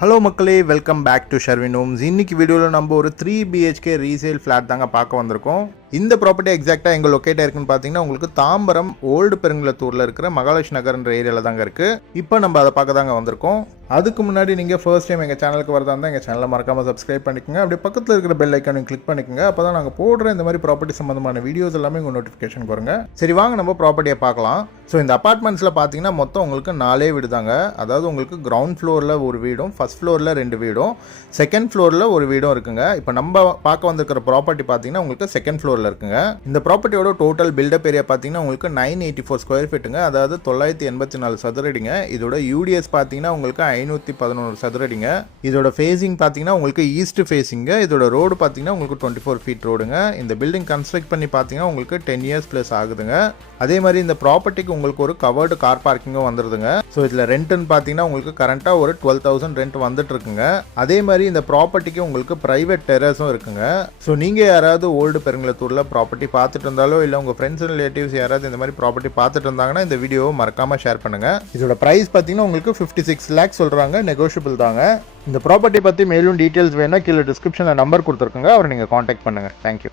Hello மக்களே, welcome back to Sharvin homes. இன்னைக்கு வீடியோவில் நம்ம ஒரு 3 BHK ரீசேல் ஃப்ளாட் தாங்க பார்க்க வந்திருக்கோம். இந்த ப்ராப்பர்ட்டி எக்ஸாக்டாக எங்கே லொக்கேட் ஆயிருக்குன்னு பார்த்தீங்கன்னா உங்களுக்கு தாம்பரம் ஓல்டு பெருங்குளத்தூரில் இருக்கிற மகாலட்சுமி நகர்ன்ற ஏரியாவில் தாங்க இருக்குது. இப்போ நம்ம அதை பார்க்க தாங்க வந்திருக்கோம். அதுக்கு முன்னாடி நீங்கள் ஃபர்ஸ்ட் டைம் எங்கள் சேனலுக்கு வரதா இருந்தால் எங்கள் சேனலை மறக்காமல் சப்ஸ்கிரைப் பண்ணிக்கோங்க. அப்படியே பக்கத்தில் இருக்கிற பெல் ஐக்கானையும் கிளிக் பண்ணிக்கோங்க. அப்போ தான் நாங்கள் போடுற இந்த மாதிரி ப்ராப்பர்ட்டி சம்மந்தமான வீடியோஸ் எல்லாமே உங்கள் நோட்டிஃபிகேஷன் வருங்க. சரி வாங்க நம்ம ப்ராப்பர்ட்டியை பார்க்கலாம். ஸோ இந்த அப்பார்ட்மெண்ட்ஸில் பார்த்தீங்கன்னா மொத்தம் உங்களுக்கு 4 வீடு தாங்க. அதாவது உங்களுக்கு கிரவுண்ட் ஃப்ளோரில் ஒரு வீடும், ஃபர்ஸ்ட் ஃப்ளோரில் 2 வீடும், செகண்ட் ஃப்ளோரில் ஒரு வீடும் இருக்குங்க. இப்போ நம்ம பார்க்க வந்திருக்கிற ப்ராப்பர்ட்டி பார்த்தீங்கன்னா உங்களுக்கு செகண்ட் ஃப்ளோரில் இருக்குங்க. இந்த ப்ராப்பர்ட்டியோட டோட்டல் பில்டப் ஏரியா பார்த்தீங்கன்னா உங்களுக்கு 984 ஸ்கொயர் ஃபீட்டுங்க. அதாவது 984 சதுரடிங்க. இதோட யூடிஎஸ் பார்த்தீங்கன்னா உங்களுக்கு 511 சதுரடிங்க. இதோட ஃபேஸிங் பார்த்தீங்கன்னா உங்களுக்கு ஈஸ்ட் ஃபேஸிங்க. இதோட ரோடு பார்த்தீங்கன்னா உங்களுக்கு 24 ஃபீட் ரோடுங்க. இந்த பில்டிங் கன்ஸ்ட்ரக்ட் பண்ணி பார்த்தீங்கன்னா உங்களுக்கு 10 இயர்ஸ் ப்ளஸ் ஆகுதுங்க. அதே மாதிரி இந்த ப்ராப்பர்ட்டிக்கு உங்களுக்கு ஒரு கவர்டு கார் பார்க்கிங்கும் வந்துருதுங்க. ஸோ இதில் ரெண்ட்டுன்னு பார்த்தீங்கன்னா உங்களுக்கு கரண்ட்டாக ஒரு 12,000 ரெண்ட் வந்துட்டு இருக்குங்க. அதே மாதிரி இந்த ப்ராப்பர்ட்டிக்கு உங்களுக்கு பிரைவேட் டெரஸும் இருக்குங்க. ஸோ நீங்கள் யாராவது ஓல்டு பெருங்குளத்தூரில் ப்ராப்பர்ட்டி பார்த்துட்டு இருந்தாலோ இல்லை உங்கள் ஃப்ரெண்ட்ஸ் அண்ட் ரிலேட்டிவ்ஸ் யாராவது இந்த மாதிரி ப்ராப்பர்ட்டி பார்த்துட்டு இருந்தாங்கன்னா இந்த வீடியோவை மறக்காமல் ஷேர் பண்ணுங்கள். இதோட ப்ரைஸ் பார்த்தீங்கன்னா உங்களுக்கு 56 lakhs சொல்கிறாங்க, நெகோஷியபிள் தாங்க. இந்த ப்ராப்பர்ட்டி பற்றி மேலும் டீட்டெயில்ஸ் வேணால் கீழே டிஸ்கிரிப்ஷனில் நம்பர் கொடுத்துருக்குங்க, அவரை நீங்கள் காண்டாக்ட் பண்ணுங்கள். தேங்க்யூ.